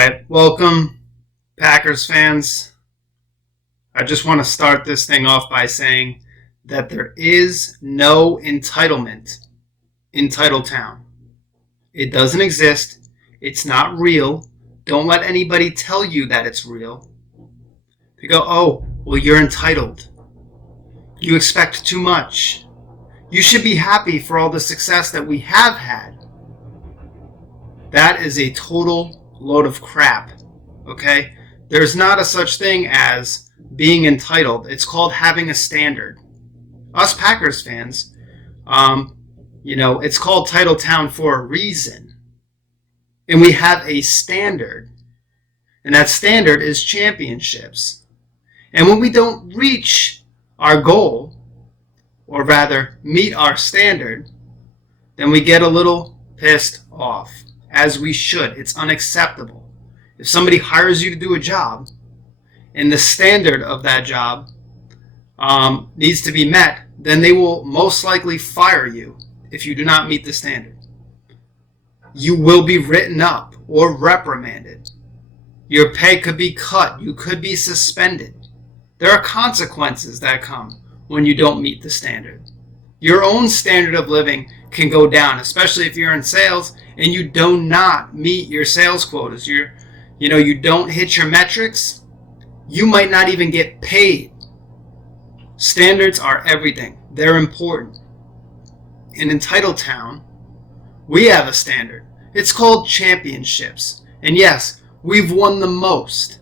right, welcome, Packers fans. I just want to start this thing off by saying that there is no entitlement in Titletown. It doesn't exist. It's not real. Don't let anybody tell you that it's real. They go, oh, well, you're entitled. You expect too much. You should be happy for all the success that we have had. That is a total load of crap, okay? There's not a such thing as being entitled. It's called having a standard. Us Packers fans, it's called Titletown for a reason. And we have a standard. And that standard is championships. And when we don't reach our goal, or rather meet our standard, then we get a little pissed off. As we should. It's unacceptable. If somebody hires you to do a job, and the standard of that job needs to be met, then they will most likely fire you if you do not meet the standard. You will be written up or reprimanded. Your pay could be cut. You could be suspended. There are consequences that come when you don't meet the standard. Your own standard of living can go down, especially if you're in sales and you do not meet your sales quotas. You don't hit your metrics. You might not even get paid. Standards are everything. They're important. And in Titletown, we have a standard. It's called championships. And yes, we've won the most.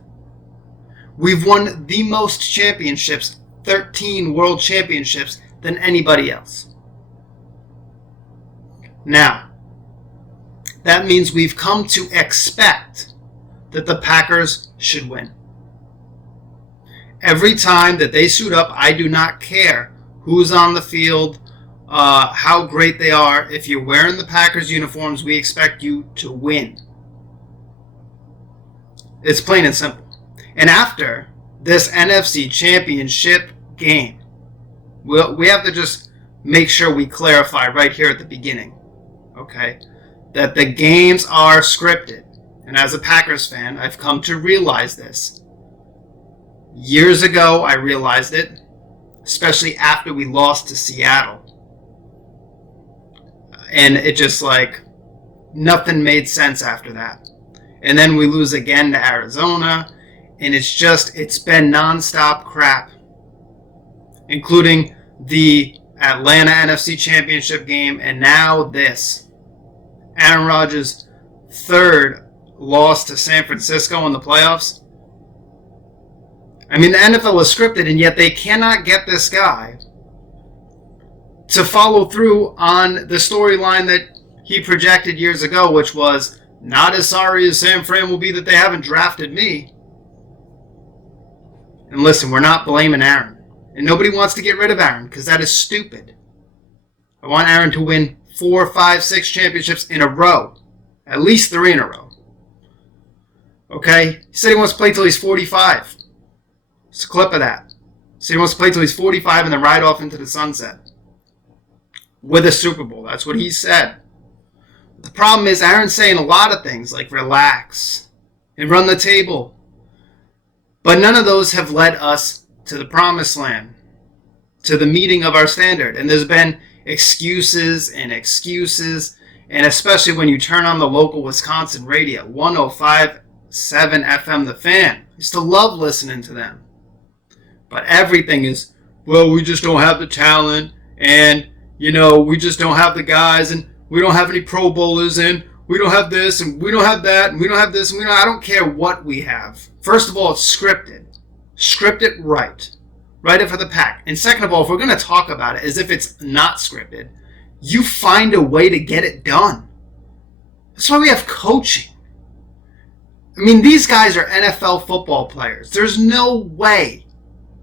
We've won the most championships, 13 world championships, than anybody else. Now, that means we've come to expect that the Packers should win. Every time that they suit up, I do not care who's on the field, how great they are. If you're wearing the Packers uniforms, we expect you to win. It's plain and simple. And after this NFC Championship game, we have to just make sure we clarify right here at the beginning, okay, that the games are scripted. And as a Packers fan, I've come to realize this. Years ago, I realized it, especially after we lost to Seattle. And it just nothing made sense after that. And then we lose again to Arizona, and it's been nonstop crap, including the Atlanta NFC Championship game, and now this. Aaron Rodgers' third loss to San Francisco in the playoffs. I mean, the NFL is scripted, and yet they cannot get this guy to follow through on the storyline that he projected years ago, which was, not as sorry as San Fran will be that they haven't drafted me. And listen, we're not blaming Aaron. And nobody wants to get rid of Aaron because that is stupid. I want Aaron to win 4, 5, 6 championships in a row. At least 3 in a row. Okay? He said he wants to play till he's 45. It's a clip of that. He said he wants to play till he's 45 and then ride off into the sunset. With a Super Bowl. That's what he said. The problem is Aaron's saying a lot of things like relax and run the table. But none of those have led us to the promised land, to the meeting of our standard. And there's been excuses, and especially when you turn on the local Wisconsin radio, 105.7 FM The Fan. I used to love listening to them. But everything is, well, we just don't have the talent, and, we just don't have the guys, and we don't have any Pro Bowlers, and we don't have this, and we don't have that, and we don't have this, and I don't care what we have. First of all, it's scripted. Script it right. Write it for the Pack. And second of all, if we're going to talk about it as if it's not scripted, you find a way to get it done. That's why we have coaching. I mean, these guys are NFL football players. There's no way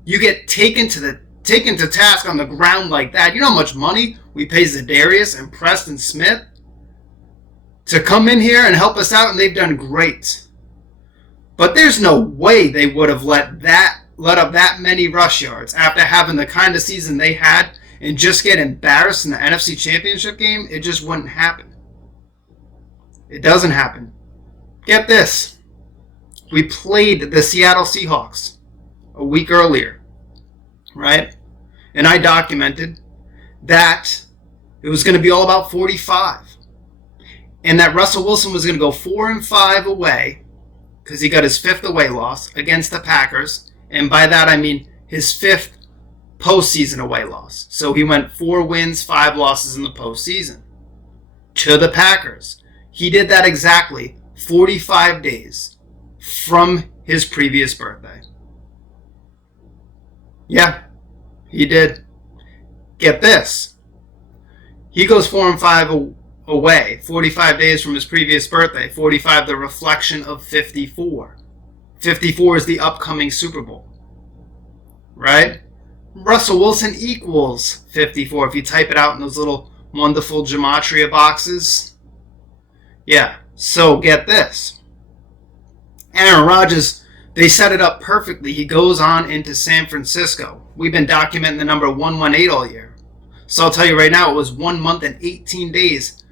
you get taken to task on the ground like that. You know how much money we pay Za'Darius and Preston Smith to come in here and help us out, and they've done great. But there's no way they would have let up that many rush yards after having the kind of season they had and just get embarrassed in the NFC Championship game. It just wouldn't happen. It doesn't happen. Get this. We played the Seattle Seahawks a week earlier, right? And I documented that it was going to be all about 45. And that Russell Wilson was going to go 4-5 away because he got his 5th away loss against the Packers. And by that, I mean his 5th postseason away loss. So he went 4 wins, 5 losses in the postseason to the Packers. He did that exactly 45 days from his previous birthday. Yeah, he did. Get this. He goes 4-5 away, 45 days from his previous birthday. 45, the reflection of 54. 54 is the upcoming Super Bowl. Right? Russell Wilson equals 54 if you type it out in those little wonderful gematria boxes. Yeah, so get this. Aaron Rodgers, they set it up perfectly. He goes on into San Francisco. We've been documenting the number 118 all year. So I'll tell you right now, it was 1 month and 18 days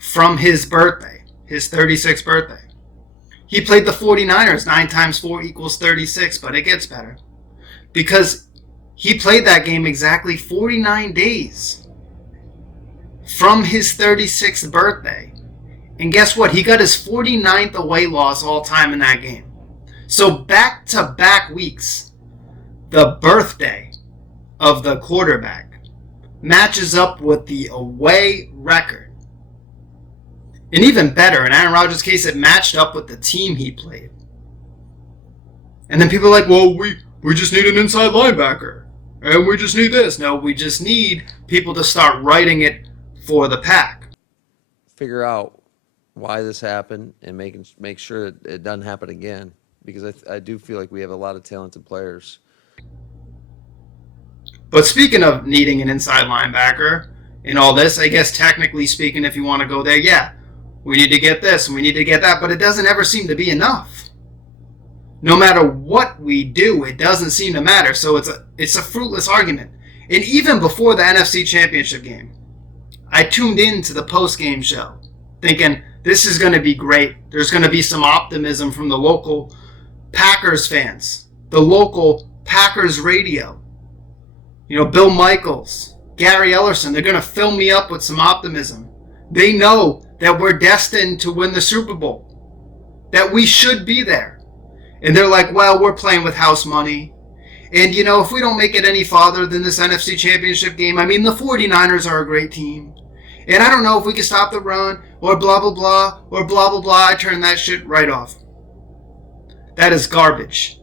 from his birthday, his 36th birthday. He played the 49ers. 9 times 4 equals 36, but it gets better. Because he played that game exactly 49 days from his 36th birthday. And guess what? He got his 49th away loss all time in that game. So back-to-back weeks, the birthday of the quarterback matches up with the away record. And even better, in Aaron Rodgers' case, it matched up with the team he played. And then people are like, well, we just need an inside linebacker. And we just need this. No, we just need people to start writing it for the Pack. Figure out why this happened and make sure it doesn't happen again. Because I do feel like we have a lot of talented players. But speaking of needing an inside linebacker and all this, I guess technically speaking, if you want to go there, yeah, we need to get this and we need to get that, but it doesn't ever seem to be enough. No matter what we do, it doesn't seem to matter. So it's a fruitless argument. And even before the NFC Championship game, I tuned into the post-game show thinking this is going to be great. There's going to be some optimism from the local Packers fans, the local Packers radio. You know, Bill Michaels, Gary Ellerson, they're going to fill me up with some optimism. They know that we're destined to win the Super Bowl, that we should be there. And they're like, well, we're playing with house money. And, you know, if we don't make it any farther than this NFC Championship game, I mean, the 49ers are a great team. And I don't know if we can stop the run, or blah, blah, blah, or blah, blah, blah. I turn that shit right off. That is garbage.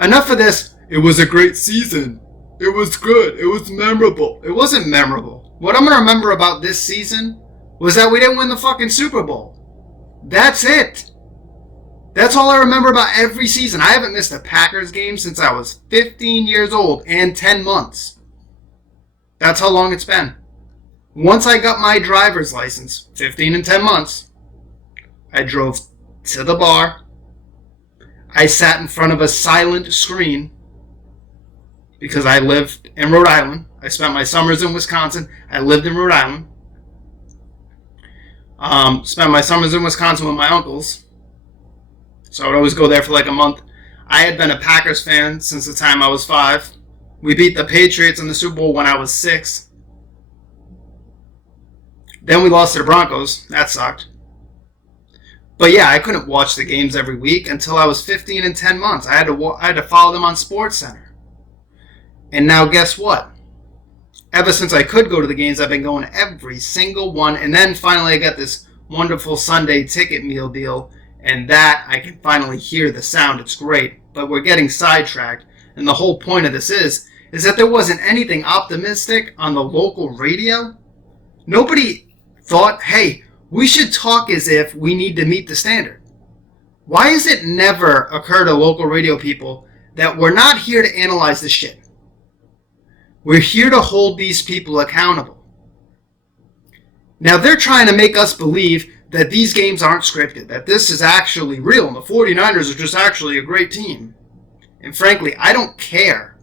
Enough of this. It was a great season. It was good. It was memorable. It wasn't memorable. What I'm going to remember about this season was that we didn't win the fucking Super Bowl. That's it. That's all I remember about every season. I haven't missed a Packers game since I was 15 years old and 10 months. That's how long it's been. Once I got my driver's license, 15 and 10 months, I drove to the bar. I sat in front of a silent screen because I lived in Rhode Island. I spent my summers in Wisconsin. I lived in Rhode Island. Spent my summers in Wisconsin with my uncles. So I would always go there for like a month. I had been a Packers fan since the time I was 5. We beat the Patriots in the Super Bowl when I was 6. Then we lost to the Broncos. That sucked. But yeah, I couldn't watch the games every week until I was 15 and 10 months. I had to follow them on SportsCenter. And now guess what? Ever since I could go to the games, I've been going every single one. And then finally I got this wonderful Sunday ticket meal deal. And that, I can finally hear the sound. It's great. But we're getting sidetracked. And the whole point of this is that there wasn't anything optimistic on the local radio. Nobody thought, hey, we should talk as if we need to meet the standard. Why does it never occur to local radio people that we're not here to analyze this shit? We're here to hold these people accountable. Now they're trying to make us believe that these games aren't scripted, that this is actually real, and the 49ers are just actually a great team. And frankly, I don't care.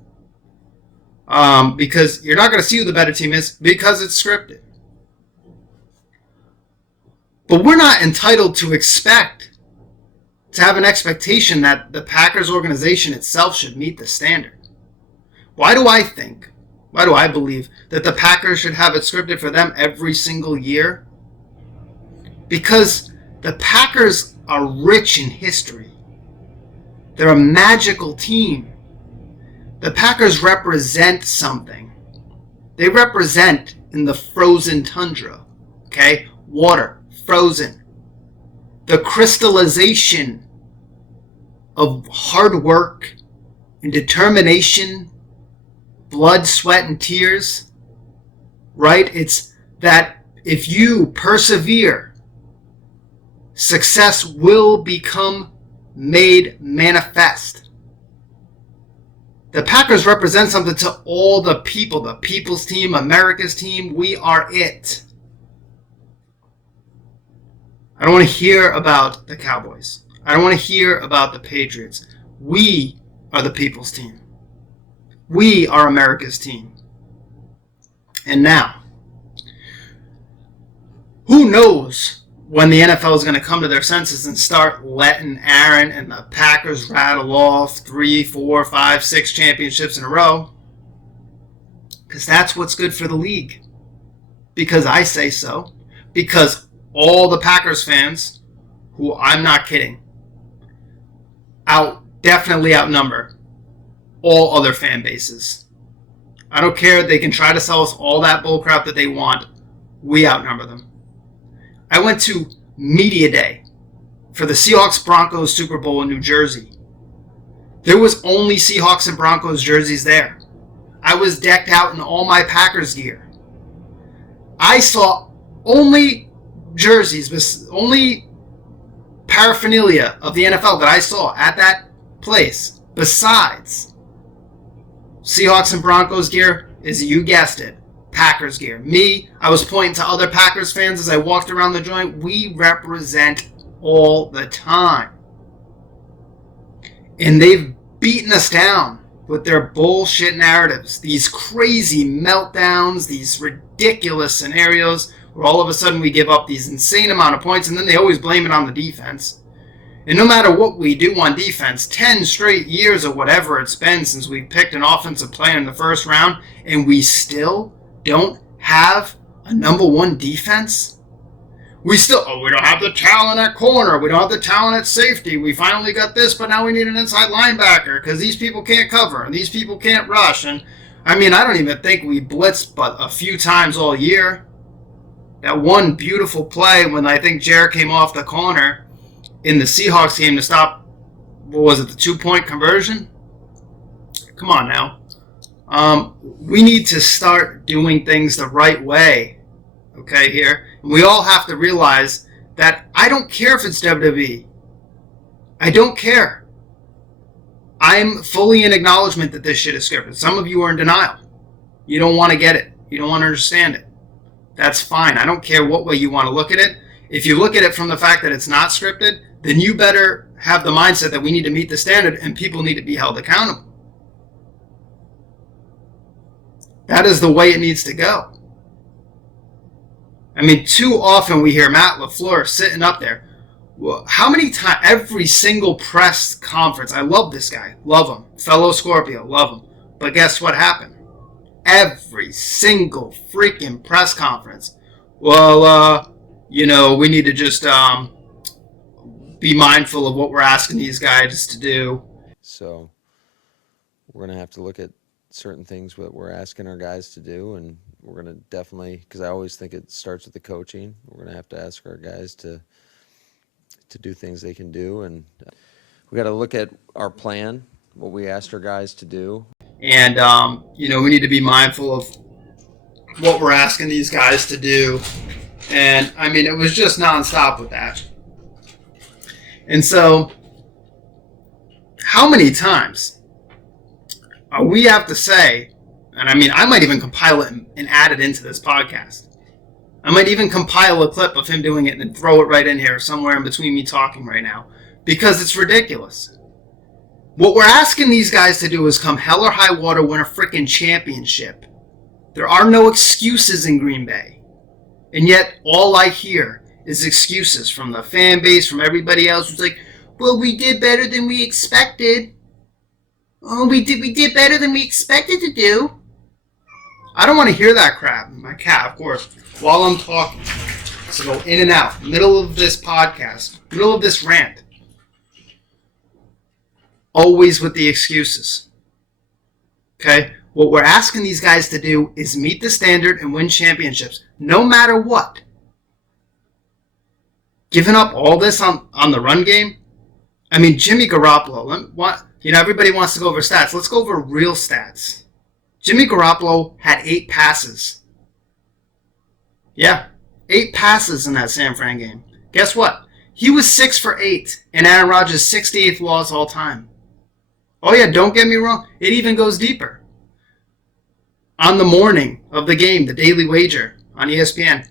Because you're not going to see who the better team is because it's scripted. But we're not entitled to expect to have an expectation that the Packers organization itself should meet the standard. Why do I believe that the Packers should have it scripted for them every single year? Because the Packers are rich in history. They're a magical team. The Packers represent something. They represent in the frozen tundra, okay? Water, frozen. The crystallization of hard work and determination, blood, sweat, and tears, right? It's that if you persevere, success will become made manifest. The Packers represent something to all the people, the people's team, America's team. We are it. I don't want to hear about the Cowboys. I don't want to hear about the Patriots. We are the people's team. We are America's team. And now, who knows when the NFL is going to come to their senses and start letting Aaron and the Packers rattle off 3, 4, 5, 6 championships in a row? Because that's what's good for the league. Because I say so. Because all the Packers fans, who I'm not kidding, definitely outnumber all other fan bases. I don't care. They can try to sell us all that bullcrap that they want. We outnumber them. I went to Media Day for the Seahawks-Broncos Super Bowl in New Jersey. There was only Seahawks and Broncos jerseys there. I was decked out in all my Packers gear. I saw only jerseys, only paraphernalia of the NFL that I saw at that place, besides Seahawks and Broncos gear, is, you guessed it, Packers gear. Me, I was pointing to other Packers fans as I walked around the joint. We represent all the time. And they've beaten us down with their bullshit narratives, these crazy meltdowns, these ridiculous scenarios where all of a sudden we give up these insane amount of points, and then they always blame it on the defense. And no matter what we do on defense, 10 straight years or whatever it's been since we picked an offensive player in the first round, and we still don't have a number one defense? We don't have the talent at corner. We don't have the talent at safety. We finally got this, but now we need an inside linebacker because these people can't cover and these people can't rush. And I mean, I don't even think we blitzed but a few times all year. That one beautiful play when I think Jared came off the corner in the Seahawks game to stop, what was it, the 2-point conversion? Come on now. We need to start doing things the right way, okay, here. And we all have to realize that I don't care if it's WWE. I don't care. I'm fully in acknowledgement that this shit is scripted. Some of you are in denial. You don't want to get it. You don't want to understand it. That's fine. I don't care what way you want to look at it. If you look at it from the fact that it's not scripted, then you better have the mindset that we need to meet the standard and people need to be held accountable. That is the way it needs to go. I mean, too often we hear Matt LaFleur sitting up there. Well, how many times, every single press conference, I love this guy, love him, fellow Scorpio, love him. But guess what happened? Every single freaking press conference. Well, we need to just be mindful of what we're asking these guys to do. So we're going to have to look at certain things that we're asking our guys to do, and we're going to definitely, because I always think it starts with the coaching, we're going to have to ask our guys to do things they can do, and we got to look at our plan, what we asked our guys to do. And, we need to be mindful of what we're asking these guys to do. And, I mean, it was just nonstop with that. And so, how many times we have to say, and I mean, I might even compile it and add it into this podcast. I might even compile a clip of him doing it and throw it right in here somewhere in between me talking right now, because it's ridiculous. What we're asking these guys to do is come hell or high water, win a freaking championship. There are no excuses in Green Bay. And yet, all I hear is excuses from the fan base, from everybody else who's like, well, we did better than we expected. Oh, we did better than we expected to do. I don't want to hear that crap. My cat, of course, while I'm talking. So go in and out, middle of this podcast, middle of this rant. Always with the excuses. Okay? What we're asking these guys to do is meet the standard and win championships, no matter what. Giving up all this on the run game? I mean, Jimmy Garoppolo, everybody wants to go over stats. Let's go over real stats. Jimmy Garoppolo had 8 passes. Yeah, 8 passes in that San Fran game. Guess what? He was 6 for 8 in Aaron Rodgers' 68th loss all time. Oh yeah, don't get me wrong. It even goes deeper. On the morning of the game, the Daily Wager on ESPN,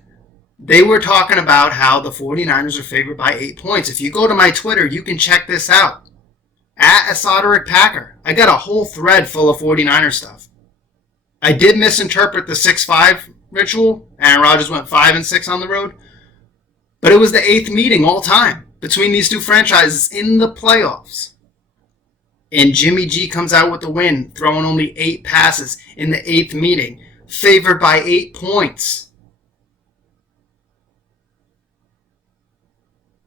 they were talking about how the 49ers are favored by 8 points. If you go to my Twitter, you can check this out. At Esoteric Packer. I got a whole thread full of 49er stuff. I did misinterpret the 6-5 ritual. Aaron Rodgers went 5-6 on the road. But it was the 8th meeting all time between these two franchises in the playoffs. And Jimmy G comes out with the win, throwing only 8 passes in the 8th meeting, favored by 8 points.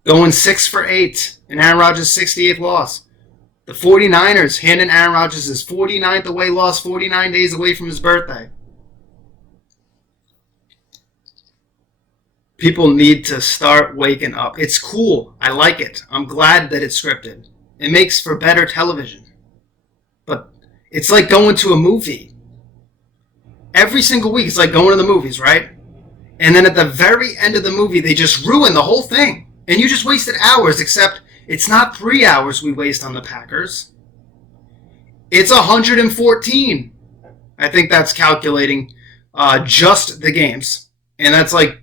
Going 6 for 8 in Aaron Rodgers' 68th loss. The 49ers handing Aaron Rodgers his 49th away loss, 49 days away from his birthday. People need to start waking up. It's cool. I like it. I'm glad that it's scripted. It makes for better television. But it's like going to a movie. Every single week, it's like going to the movies, right? And then at the very end of the movie, they just ruin the whole thing. And you just wasted hours, except it's not 3 hours we waste on the Packers. It's 114. I think that's calculating just the games. And that's like,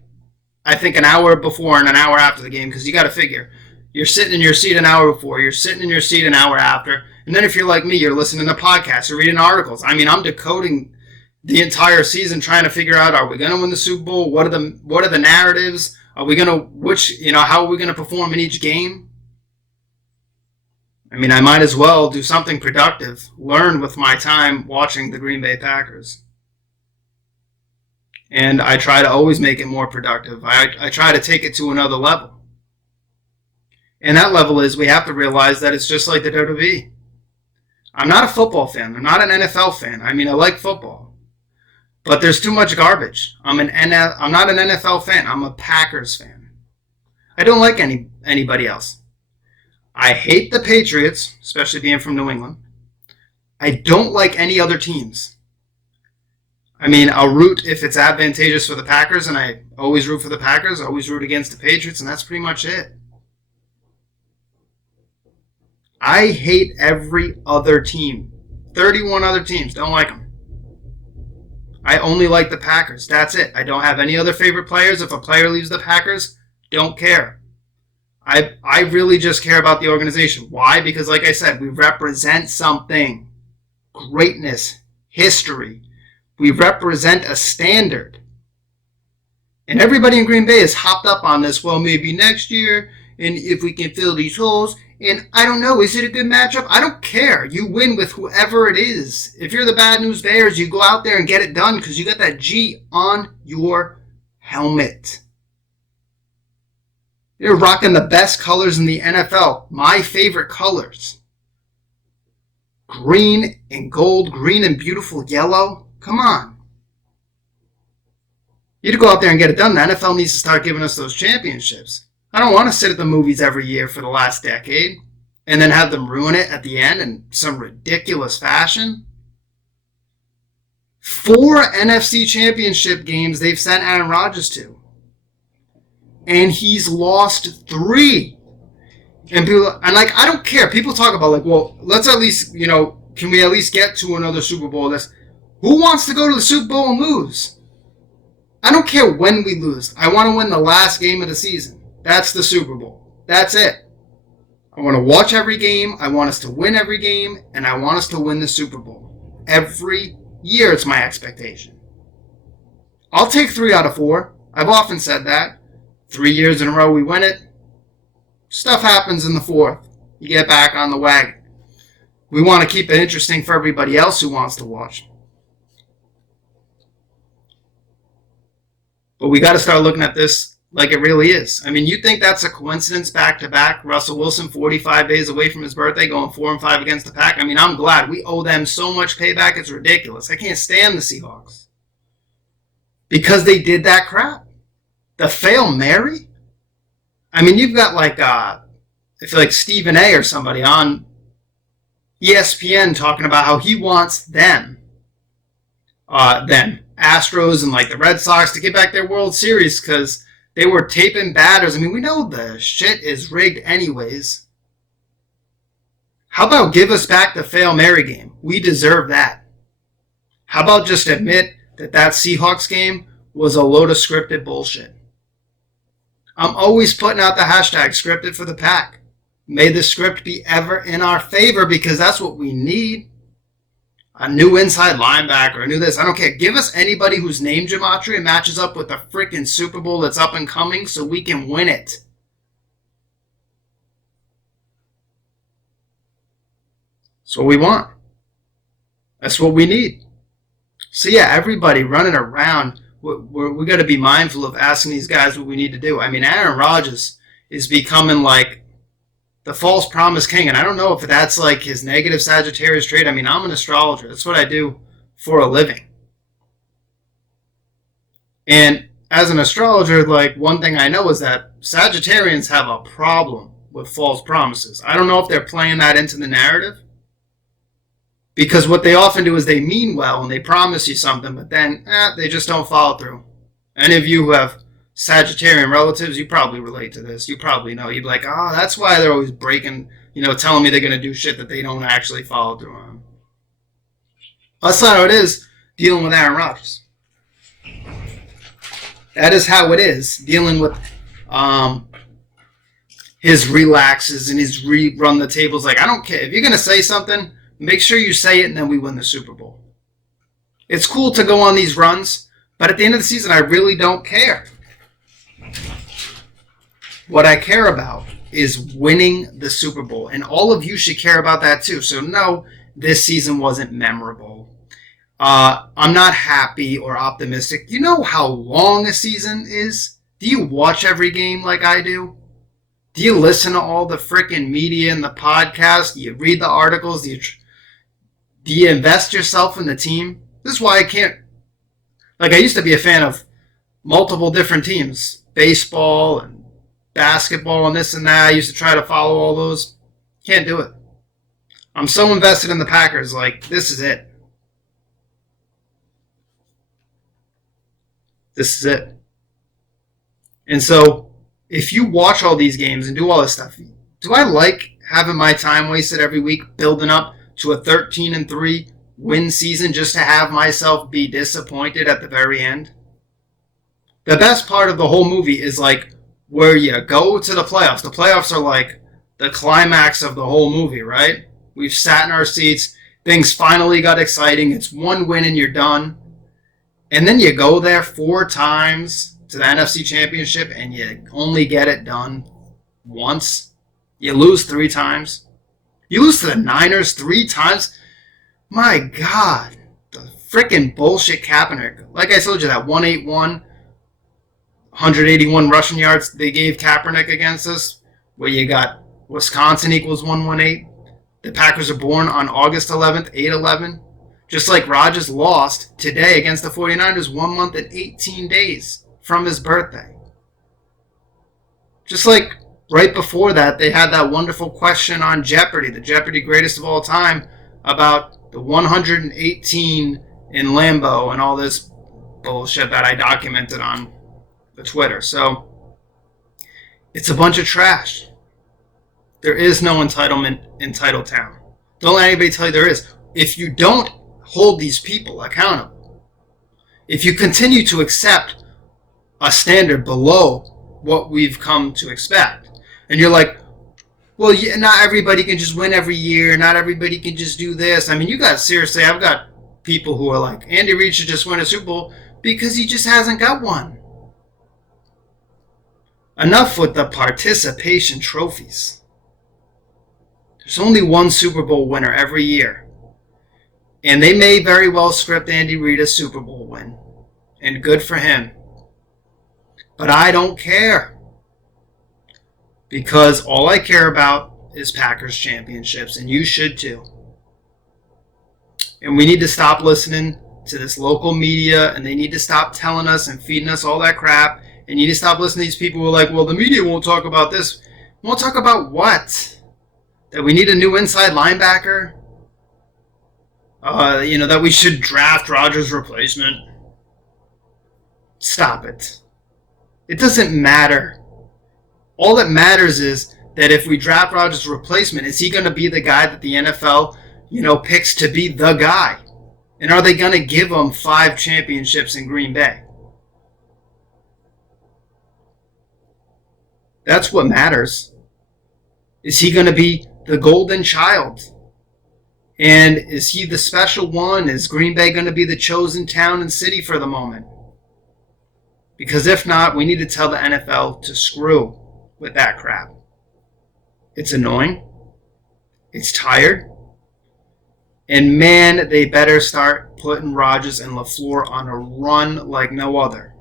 I think, an hour before and an hour after the game, because you got to figure. You're sitting in your seat an hour before. You're sitting in your seat an hour after. And then if you're like me, you're listening to podcasts. You're reading articles. I mean, I'm decoding the entire season trying to figure out, are we going to win the Super Bowl? What are the narratives? Are we going to, how are we going to perform in each game? I mean, I might as well do something productive. Learn with my time watching the Green Bay Packers. And I try to always make it more productive. I try to take it to another level. And that level is we have to realize that it's just like the WWE. I'm not a football fan. I'm not an NFL fan. I mean, I like football. But there's too much garbage. I'm not an NFL fan. I'm a Packers fan. I don't like anybody else. I hate the Patriots, especially being from New England. I don't like any other teams. I mean, I'll root if it's advantageous for the Packers, and I always root for the Packers. I always root against the Patriots, and that's pretty much it. I hate every other team. 31 other teams. Don't like them. I only like the Packers. That's it. I don't have any other favorite players. If a player leaves the Packers, don't care. I really just care about the organization. Why? Because, like I said, we represent something. Greatness. History. We represent a standard. And everybody in Green Bay is hopped up on this. Well, maybe next year, and if we can fill these holes. And I don't know, is it a good matchup? I don't care. You win with whoever it is. If you're the Bad News Bears, you go out there and get it done because you got that G on your helmet. You're rocking the best colors in the NFL. My favorite colors. Green and gold, green and beautiful yellow. Come on. You to go out there and get it done. The NFL needs to start giving us those championships. I don't want to sit at the movies every year for the last decade and then have them ruin it at the end in some ridiculous fashion. 4 NFC championship games they've sent Aaron Rodgers to. And he's lost 3. And I don't care. People talk about well, let's at least, can we at least get to another Super Bowl? Who wants to go to the Super Bowl and lose? I don't care when we lose. I want to win the last game of the season. That's the Super Bowl. That's it. I want to watch every game. I want us to win every game. And I want us to win the Super Bowl. Every year it's my expectation. I'll take 3 out of 4. I've often said that. 3 years in a row we win it. Stuff happens in the 4th. you get back on the wagon. We want to keep it interesting for everybody else who wants to watch. But we got to start looking at this like it really is. I mean, you think that's a coincidence back-to-back? Russell Wilson, 45 days away from his birthday, going 4-5 against the Pack. I mean, I'm glad. We owe them so much payback, it's ridiculous. I can't stand the Seahawks. Because they did that crap. The Fail Mary? I mean, you've got like, I feel like Stephen A. or somebody on ESPN talking about how he wants them, Astros and like the Red Sox, to get back their World Series because they were taping batters. I mean, we know the shit is rigged anyways. How about give us back the Fail Mary game? We deserve that. How about just admit that Seahawks game was a load of scripted bullshit? I'm always putting out the hashtag scripted for the Pack. May the script be ever in our favor because that's what we need. A new inside linebacker, a new this. I don't care. Give us anybody whose name gematria matches up with the freaking Super Bowl that's up and coming so we can win it. That's what we want. That's what we need. So yeah, everybody running around, we got to be mindful of asking these guys what we need to do. I mean, Aaron Rodgers is becoming like the false promise king, and I don't know if that's like his negative Sagittarius trait. I mean, I'm an astrologer. That's what I do for a living. And as an astrologer, like one thing I know is that Sagittarians have a problem with false promises. I don't know if they're playing that into the narrative, because what they often do is they mean well and they promise you something, but then they just don't follow through. Any of you who have Sagittarian relatives, you probably relate to this. You probably know. You'd be like, oh, that's why they're always breaking, telling me they're going to do shit that they don't actually follow through on. That's not how it is dealing with Aaron Rodgers. That is how it is dealing with his relaxes and his run the tables. Like, I don't care. If you're going to say something, make sure you say it and then we win the Super Bowl. It's cool to go on these runs, but at the end of the season, I really don't care. What I care about is winning the Super Bowl, and all of you should care about that too. So no, this season wasn't memorable. I'm not happy or optimistic. You know how long a season is? Do you watch every game like I do? Do you listen to all the freaking media and the podcast? Do you read the articles? Do you invest yourself in the team? This is why I can't. Like, I used to be a fan of multiple different teams. Baseball and basketball and this and that. I used to try to follow all those. Can't do it. I'm so invested in the Packers. Like, this is it. This is it. And so, if you watch all these games and do all this stuff, do I like having my time wasted every week building up to a 13-3 win season just to have myself be disappointed at the very end? The best part of the whole movie is like where you go to the playoffs. The playoffs are like the climax of the whole movie, right? We've sat in our seats. Things finally got exciting. It's one win and you're done. And then you go there 4 times to the NFC Championship and you only get it done once. You lose 3 times. You lose to the Niners 3 times. My God. The freaking bullshit Kaepernick. Like I told you, that 181, 181 rushing yards they gave Kaepernick against us, where you got Wisconsin equals 118. The Packers are born on August 11th, 8/11. Just like Rodgers lost today against the 49ers 1 month and 18 days from his birthday. Just like right before that, they had that wonderful question on Jeopardy, the Jeopardy greatest of all time, about the 118 in Lambeau and all this bullshit that I documented on the Twitter. So it's a bunch of trash. There is no entitlement in Titletown. Don't let anybody tell you there is. If you don't hold these people accountable, if you continue to accept a standard below what we've come to expect, and you're like, well, yeah, not everybody can just win every year, not everybody can just do this. I mean, seriously, I've got people who are like, Andy Reid should just win a Super Bowl because he just hasn't got one. Enough with the participation trophies. There's only one Super Bowl winner every year. And they may very well script Andy Reid a Super Bowl win. And good for him. But I don't care. Because all I care about is Packers championships. And you should too. And we need to stop listening to this local media. And they need to stop telling us and feeding us all that crap. And you need to stop listening to these people who are like, well, the media won't talk about this. Won't talk about what? That we need a new inside linebacker? That we should draft Rodgers' replacement? Stop it. It doesn't matter. All that matters is that if we draft Rodgers' replacement, is he going to be the guy that the NFL, picks to be the guy? And are they going to give him 5 championships in Green Bay? That's what matters. Is he going to be the golden child? And is he the special one? Is Green Bay going to be the chosen town and city for the moment? Because if not, we need to tell the NFL to screw with that crap. It's annoying. It's tired. And man, they better start putting Rodgers and LaFleur on a run like no other.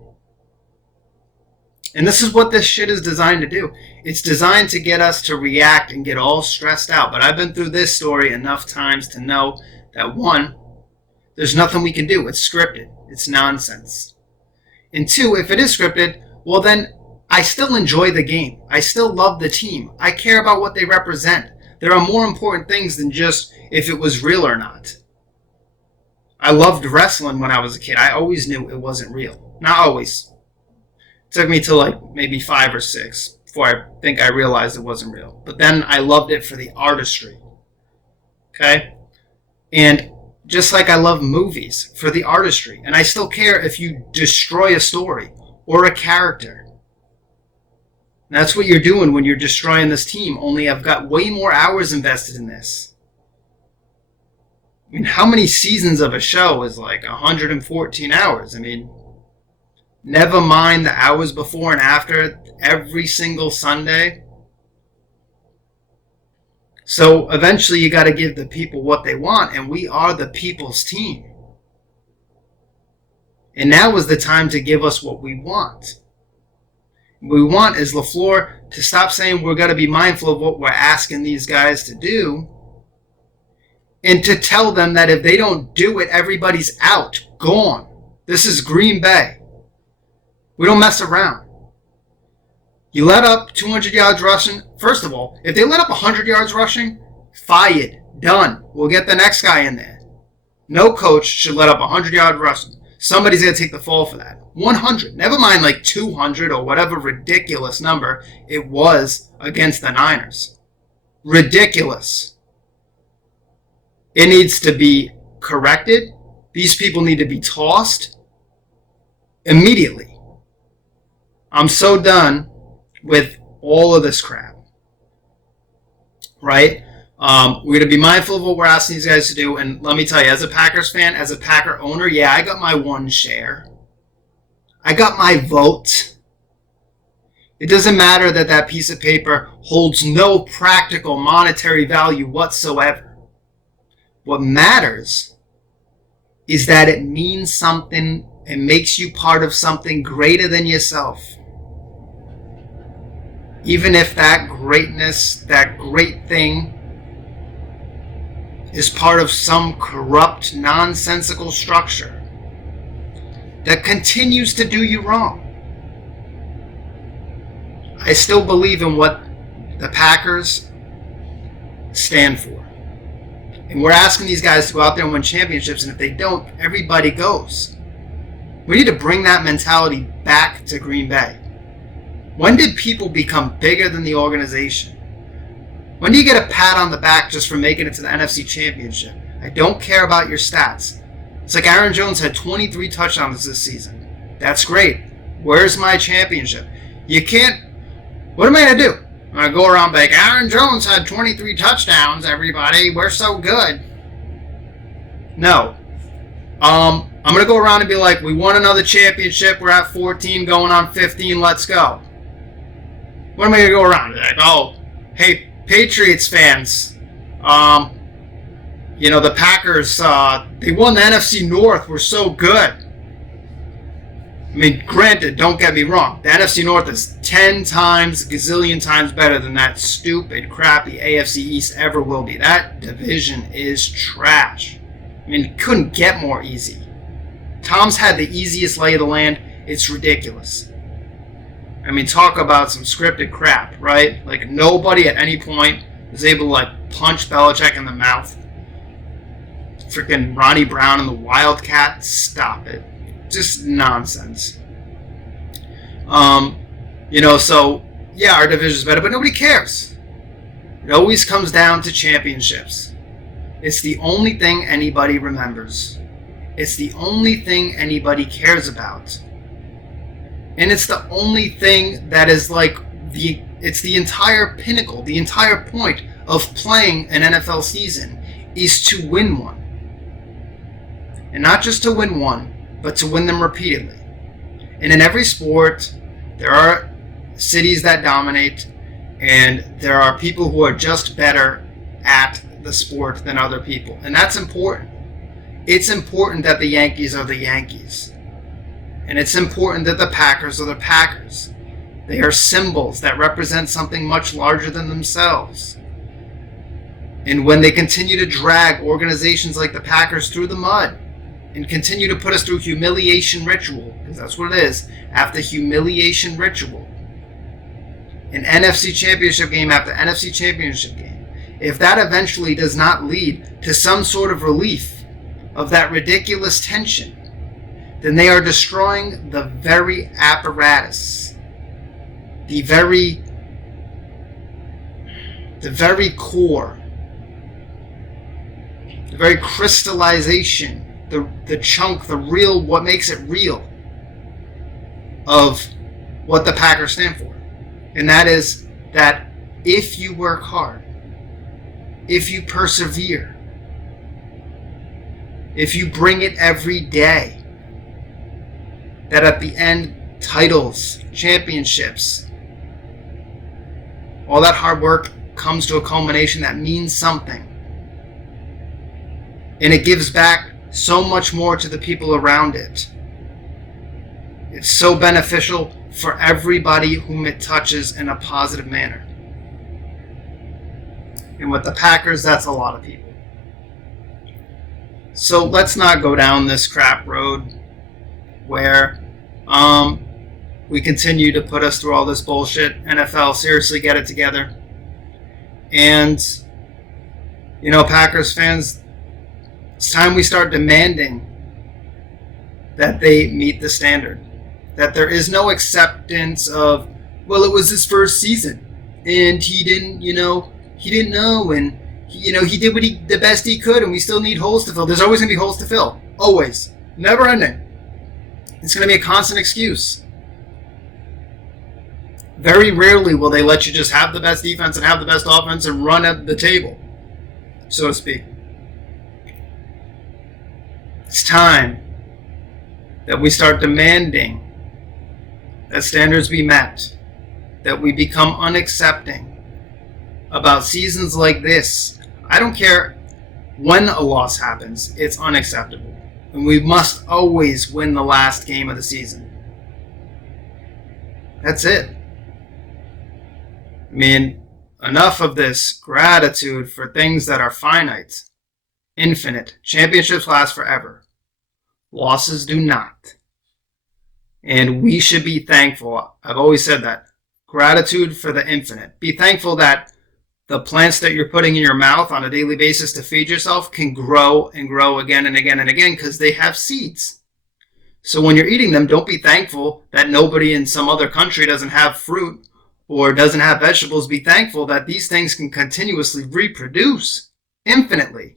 And this is what this shit is designed to do. It's designed to get us to react and get all stressed out. But I've been through this story enough times to know that, one, there's nothing we can do. It's scripted. It's nonsense. And two, if it is scripted, well then I still enjoy the game. I still love the team. I care about what they represent. There are more important things than just if it was real or not. I loved wrestling when I was a kid. I always knew it wasn't real. Not always. It took me till maybe 5 or 6 before I think I realized it wasn't real. But then I loved it for the artistry. Okay? And just like I love movies for the artistry. And I still care if you destroy a story or a character. And that's what you're doing when you're destroying this team. Only I've got way more hours invested in this. I mean, how many seasons of a show is 114 hours? I mean, never mind the hours before and after every single Sunday. So eventually you got to give the people what they want, and we are the people's team. And now is the time to give us what we want. What we want is LaFleur to stop saying we're going to be mindful of what we're asking these guys to do, and to tell them that if they don't do it, everybody's out, gone. This is Green Bay. We don't mess around. You let up 200 yards rushing. First of all, if they let up 100 yards rushing, fired. Done. We'll get the next guy in there. No coach should let up 100 yards rushing. Somebody's going to take the fall for that. 100. Never mind 200 or whatever ridiculous number it was against the Niners. Ridiculous. It needs to be corrected. These people need to be tossed immediately. I'm so done with all of this crap. Right? We're going to be mindful of what we're asking these guys to do. And let me tell you, as a Packers fan, as a Packer owner, yeah, I got my 1 share. I got my vote. It doesn't matter that that piece of paper holds no practical monetary value whatsoever. What matters is that it means something and makes you part of something greater than yourself. Even if that greatness, that great thing, is part of some corrupt, nonsensical structure that continues to do you wrong. I still believe in what the Packers stand for. And we're asking these guys to go out there and win championships, and if they don't, everybody goes. We need to bring that mentality back to Green Bay. When did people become bigger than the organization? When do you get a pat on the back just for making it to the NFC Championship? I don't care about your stats. It's like Aaron Jones had 23 touchdowns this season. That's great. Where's my championship? You can't... What am I going to do? I go around like, Aaron Jones had 23 touchdowns, everybody. We're so good. No. I'm going to go around and be like, we won another championship. We're at 14, going on 15. Let's go. What am I going to go around? Like, oh, hey, Patriots fans, The Packers, they won the NFC North, were so good. I mean, granted, don't get me wrong, the NFC North is 10 times, gazillion times better than that stupid, crappy AFC East ever will be. That division is trash. I mean, it couldn't get more easy. Tom's had the easiest lay of the land. It's ridiculous. I mean, talk about some scripted crap, right? Like, nobody at any point was able to, punch Belichick in the mouth. Freaking Ronnie Brown and the Wildcat, stop it. Just nonsense. So, yeah, our division's better, but nobody cares. It always comes down to championships. It's the only thing anybody remembers. It's the only thing anybody cares about. And it's the only thing that is it's the entire pinnacle, the entire point of playing an NFL season is to win one. And not just to win one, but to win them repeatedly. And in every sport, there are cities that dominate, and there are people who are just better at the sport than other people. And that's important. It's important that the Yankees are the Yankees. And it's important that the Packers are the Packers. They are symbols that represent something much larger than themselves. And when they continue to drag organizations like the Packers through the mud, and continue to put us through humiliation ritual, because that's what it is, after humiliation ritual, an NFC championship game after NFC championship game, if that eventually does not lead to some sort of relief of that ridiculous tension, then they are destroying the very apparatus, the very core, the very crystallization, the chunk, the real, what makes it real of what the Packers stand for. And that is that if you work hard, if you persevere, if you bring it every day, that at the end, titles, championships, all that hard work comes to a culmination that means something. And it gives back so much more to the people around it. It's so beneficial for everybody whom it touches in a positive manner. And with the Packers, that's a lot of people. So let's not go down this crap road where we continue to put us through all this bullshit. NFL, seriously, get it together. And, Packers fans, it's time we start demanding that they meet the standard. That there is no acceptance of, well, it was his first season, and he didn't know, and he did the best he could, and we still need holes to fill. There's always going to be holes to fill. Always. Never ending. It's going to be a constant excuse. Very rarely will they let you just have the best defense and have the best offense and run at the table, so to speak. It's time that we start demanding that standards be met, that we become unaccepting about seasons like this. I don't care when a loss happens, it's unacceptable. And we must always win the last game of the season. That's it. I mean, enough of this gratitude for things that are finite, infinite. Championships last forever. Losses do not. And we should be thankful. I've always said that. Gratitude for the infinite. Be thankful that the plants that you're putting in your mouth on a daily basis to feed yourself can grow and grow again and again and again because they have seeds. So when you're eating them, don't be thankful that nobody in some other country doesn't have fruit or doesn't have vegetables. Be thankful that these things can continuously reproduce infinitely,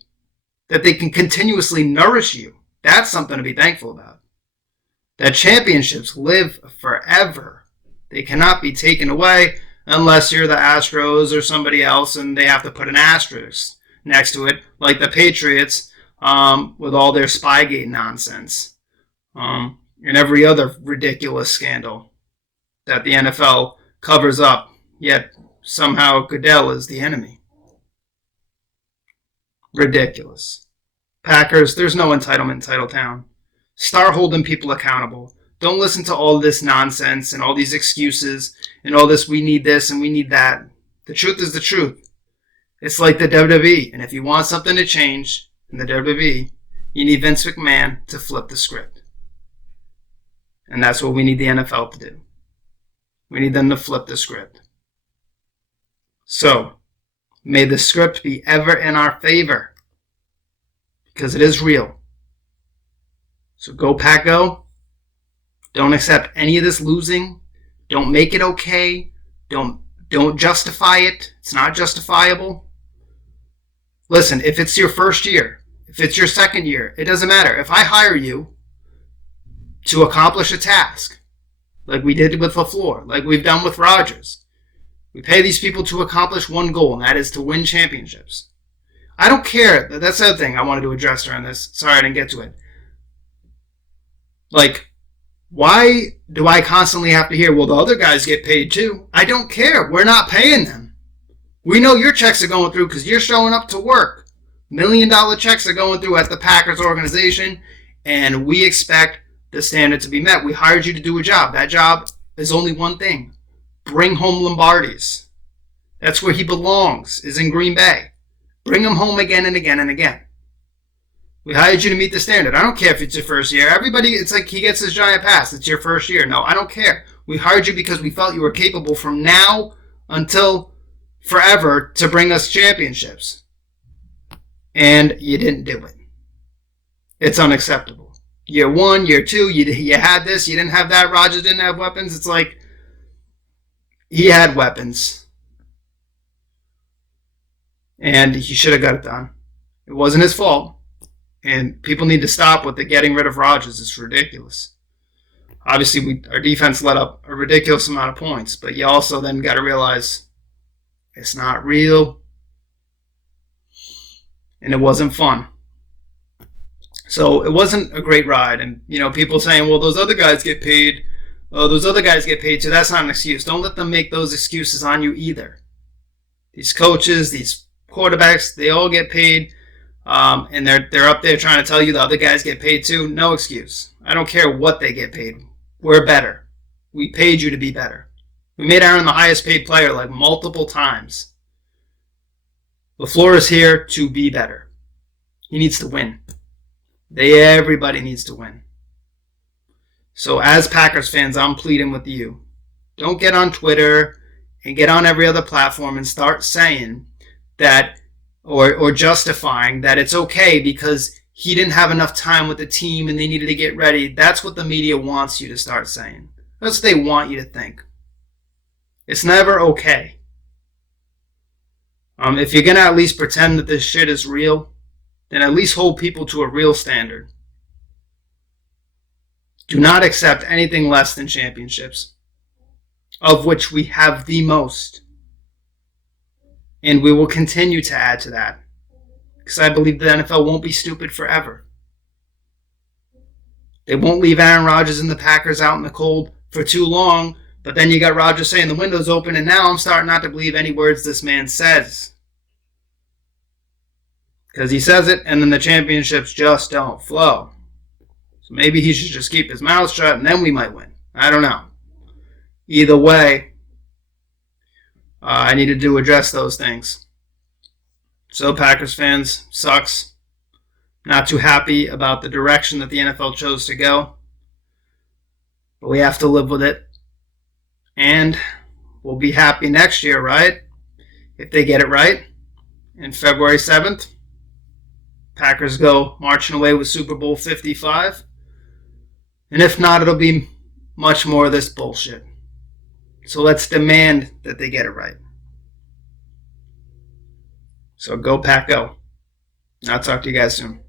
that they can continuously nourish you. That's something to be thankful about. That championships live forever. They cannot be taken away unless you're the Astros or somebody else and they have to put an asterisk next to it, like the Patriots with all their Spygate nonsense and every other ridiculous scandal that the NFL covers up, yet somehow Goodell is the enemy. Ridiculous. Packers, there's no entitlement in Titletown. Start holding people accountable. Don't listen to all this nonsense and all these excuses and all this, we need this and we need that. The truth is the truth. It's like the WWE, and if you want something to change in the WWE, you need Vince McMahon to flip the script. And that's what we need the NFL to do. We need them to flip the script. So, may the script be ever in our favor, because it is real. So go Pack Go. Don't accept any of this losing. Don't make it okay. Don't justify it. It's not justifiable. Listen, if it's your first year, if it's your second year, it doesn't matter. If I hire you to accomplish a task, like we did with LaFleur, like we've done with Rodgers, we pay these people to accomplish one goal, and that is to win championships. I don't care. That's the other thing I wanted to address during this. Sorry I didn't get to it. Like, why do I constantly have to hear, well, the other guys get paid too? I don't care. We're not paying them. We know your checks are going through because you're showing up to work. $1 million checks are going through at the Packers organization, and we expect the standard to be met. We hired you to do a job. That job is only one thing. Bring home Lombardis. That's where he belongs, is in Green Bay. Bring him home again and again and again. We hired you to meet the standard. I don't care if it's your first year. Everybody, it's like he gets his giant pass. It's your first year. No, I don't care. We hired you because we felt you were capable from now until forever to bring us championships. And you didn't do it. It's unacceptable. Year one, year two, you had this, you didn't have that. Rodgers didn't have weapons. It's like he had weapons. And he should have got it done. It wasn't his fault. And people need to stop with the getting rid of Rodgers. It's ridiculous. Obviously, our defense let up a ridiculous amount of points, but you also then got to realize it's not real, and it wasn't fun. So it wasn't a great ride. And, people saying, well, those other guys get paid. Those other guys get paid too. That's not an excuse. Don't let them make those excuses on you either. These coaches, these quarterbacks, they all get paid. And they're up there trying to tell you the other guys get paid too. No excuse. I don't care what they get paid. We're better. We paid you to be better. We made Aaron the highest paid player like multiple times. LaFleur is here to be better. He needs to win. Everybody needs to win. So as Packers fans, I'm pleading with you. Don't get on Twitter and get on every other platform and start saying that or justifying that it's okay because he didn't have enough time with the team and they needed to get ready. That's what the media wants you to start saying. That's what they want you to think. It's never okay. If you're going to at least pretend that this shit is real, then at least hold people to a real standard. Do not accept anything less than championships, of which we have the most. And we will continue to add to that. Because I believe the NFL won't be stupid forever. They won't leave Aaron Rodgers and the Packers out in the cold for too long. But then you got Rodgers saying the window's open, and now I'm starting not to believe any words this man says. Because he says it, and then the championships just don't flow. So maybe he should just keep his mouth shut, and then we might win. I don't know. Either way, I needed to address those things. So Packers fans, sucks. Not too happy about the direction that the NFL chose to go. But we have to live with it. And we'll be happy next year, right? If they get it right. And February 7th, Packers go marching away with Super Bowl 55. And if not, it'll be much more of this bullshit. So let's demand that they get it right. So go Pack Go. I'll talk to you guys soon.